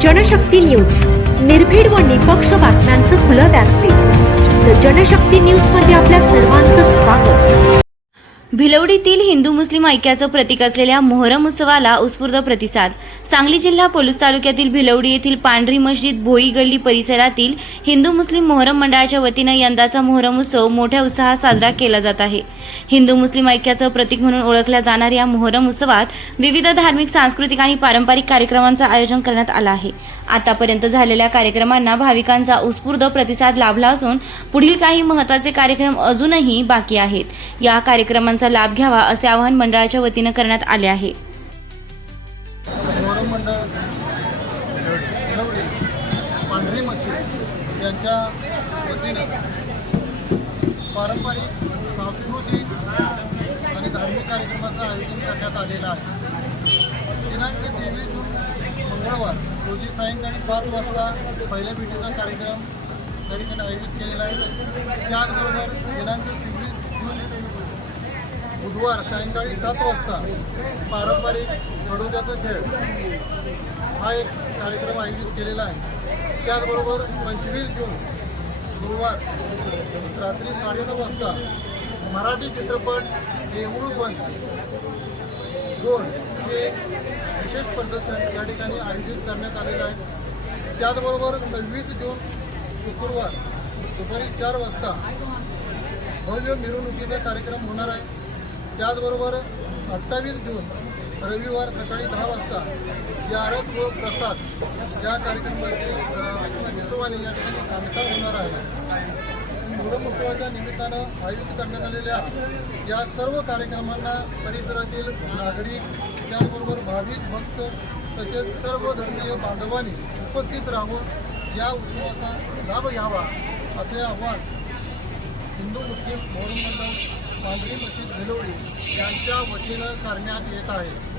Janshakti news, निर्भीड व निपक्ष बातम्यांचं खुलं व्यासपीठ। द जनशक्ती न्यूज मध्ये आपल्या सर्वांचं स्वागत। भिलवडीतील हिंदू मुस्लिम ऐक्याचं प्रतीक असलेल्या मोहरम उत्सवाला उत्स्फूर्त प्रतिसाद। सांगली जिल्हा पोलीस तालुक्यातील भिलवडी येथील पांढरी मस्जिद भोई गल्ली परिसरातील हिंदू मुस्लिम मोहरम मंडळाच्या वतीने यंदाचा मोहरम उत्सव मोठ्या उत्साहात साजरा केला जात आहे। हिंदू मुस्लिम ऐक्याचं प्रतीक म्हणून ओळखल्या जाणाऱ्या या मोहरम उत्सवात विविध धार्मिक, सांस्कृतिक आणि पारंपरिक कार्यक्रमांचं आयोजन करण्यात आलं आहे। आतापर्यंत झालेल्या कार्यक्रमांना भाविकांचा उत्स्फूर्त प्रतिसाद लाभला असून पुढील काही महत्त्वाचे कार्यक्रम अजूनही बाकी आहेत। या कार्यक्रमांचा लाभ घ्यावा असे आवाहन मंडळाच्या वतीने करण्यात आले आहे। मोहरम मंडळ भिलवडी पांढरी मस्जिद यांच्या वतीनं पारंपरिक, सांस्कृतिक आणि धार्मिक कार्यक्रमाचं आयोजन करण्यात आलेलं आहे। दिनांक 23 जून मंगळवार रोजी सायंकाळी 7 वाजता पहिल्या भेटीचा कार्यक्रम त्या ठिकाणी आयोजित केलेला आहे। त्याचबरोबर दिनांक 24 जून बुधवार सायंकाळी 7 वाजता पारंपरिक बडोद्याचा खेळ हा एक कार्यक्रम आयोजित केलेला आहे। त्याचबरोबर 25 जून गुरुवार रात्री 9:30 वाजता मराठी चित्रपट देऊळ बंद 2 चे विशेष प्रदर्शन या ठिकाणी आयोजित करण्यात आलेलं आहे। त्याचबरोबर 26 जून शुक्रवार दुपारी 4 वाजता भव्य मिरवणुकीचा कार्यक्रम होणार आहे। त्याचबरोबर 28 जून रविवार सकाळी 10 वाजता जियारत व प्रसाद या कार्यक्रमाची उत्सवाने या ठिकाणी सांगता होणार आहे। मोहरम उत्सवाच्या निमित्तानं आयोजित करण्यात आलेल्या या सर्व कार्यक्रमांना परिसरातील नागरिक, त्याचबरोबर भाविक भक्त तसेच सर्व धर्मीय बांधवांनी उपस्थित राहून या उत्सवाचा लाभ घ्यावा असे आवाहन हिंदू मुस्लिम मोहरम मंडळ पांढरी मस्जिद भिलवडी यांच्या वतीनं करण्यात येत आहे।